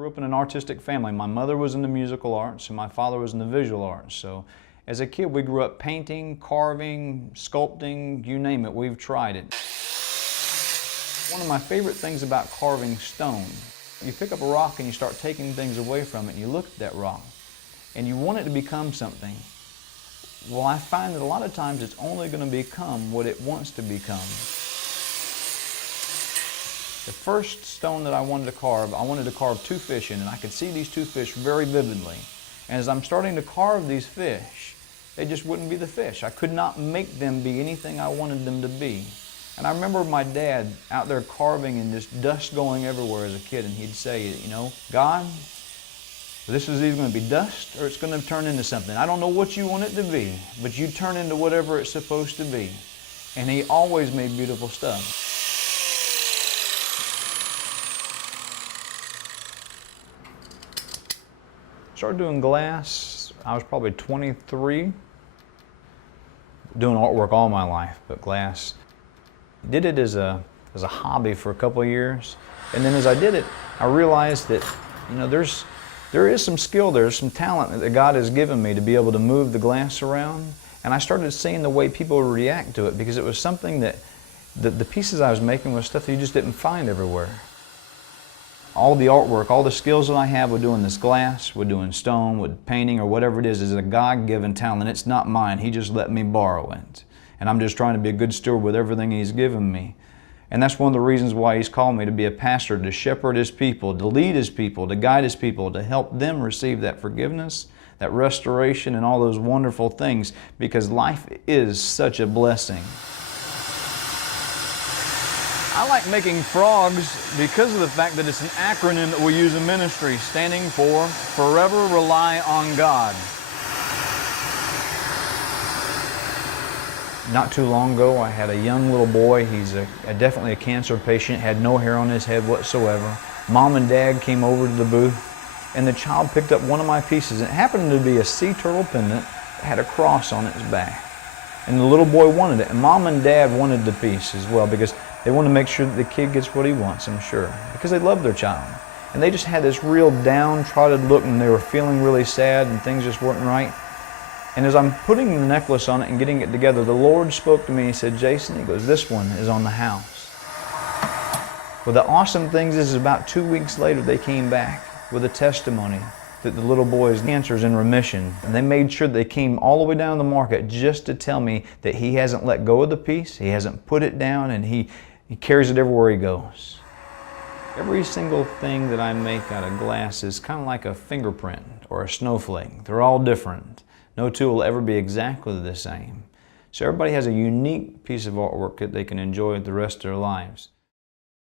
grew up in an artistic family. My mother was in the musical arts and my father was in the visual arts. So as a kid, we grew up painting, carving, sculpting, you name it, we've tried it. One of my favorite things about carving stone, you pick up a rock and you start taking things away from it and you look at that rock and you want it to become something. Well, I find that a lot of times it's only going to become what it wants to become. The first stone that I wanted to carve two fish in, and I could see these two fish very vividly. And as I'm starting to carve these fish, they just wouldn't be the fish. I could not make them be anything I wanted them to be. And I remember my dad out there carving and just dust going everywhere as a kid, and he'd say, you know, God, this is either going to be dust or it's going to turn into something. I don't know what you want it to be, but you turn into whatever it's supposed to be. And he always made beautiful stuff. Started doing glass, I was probably 23. Doing artwork all my life, but glass. Did it as a hobby for a couple of years. And then as I did it, I realized that, you know, there is some skill, there's some talent that God has given me to be able to move the glass around. And I started seeing the way people would react to it, because it was something that the pieces I was making was stuff that you just didn't find everywhere. All the artwork, all the skills that I have with doing this glass, with doing stone, with painting, or whatever it is a God-given talent. It's not mine. He just let me borrow it. And I'm just trying to be a good steward with everything He's given me. And that's one of the reasons why He's called me to be a pastor, to shepherd His people, to lead His people, to guide His people, to help them receive that forgiveness, that restoration, and all those wonderful things, because life is such a blessing. I like making frogs because of the fact that it's an acronym that we use in ministry, standing for Forever Rely on God. Not too long ago, I had a young little boy. He's definitely a cancer patient, had no hair on his head whatsoever. Mom and Dad came over to the booth, and the child picked up one of my pieces. It happened to be a sea turtle pendant that had a cross on its back. And the little boy wanted it, and Mom and Dad wanted the piece as well, because they want to make sure that the kid gets what he wants, I'm sure, because they love their child. And they just had this real downtrodden look, and they were feeling really sad, and things just weren't right. And as I'm putting the necklace on it and getting it together, the Lord spoke to me. He said, Jason, He goes, this one is on the house. Well, the awesome thing is about 2 weeks later, they came back with a testimony that the little boy's cancer is in remission. And they made sure they came all the way down to the market just to tell me that he hasn't let go of the piece, he hasn't put it down, and he carries it everywhere he goes. Every single thing that I make out of glass is kind of like a fingerprint or a snowflake. They're all different. No two will ever be exactly the same. So everybody has a unique piece of artwork that they can enjoy the rest of their lives.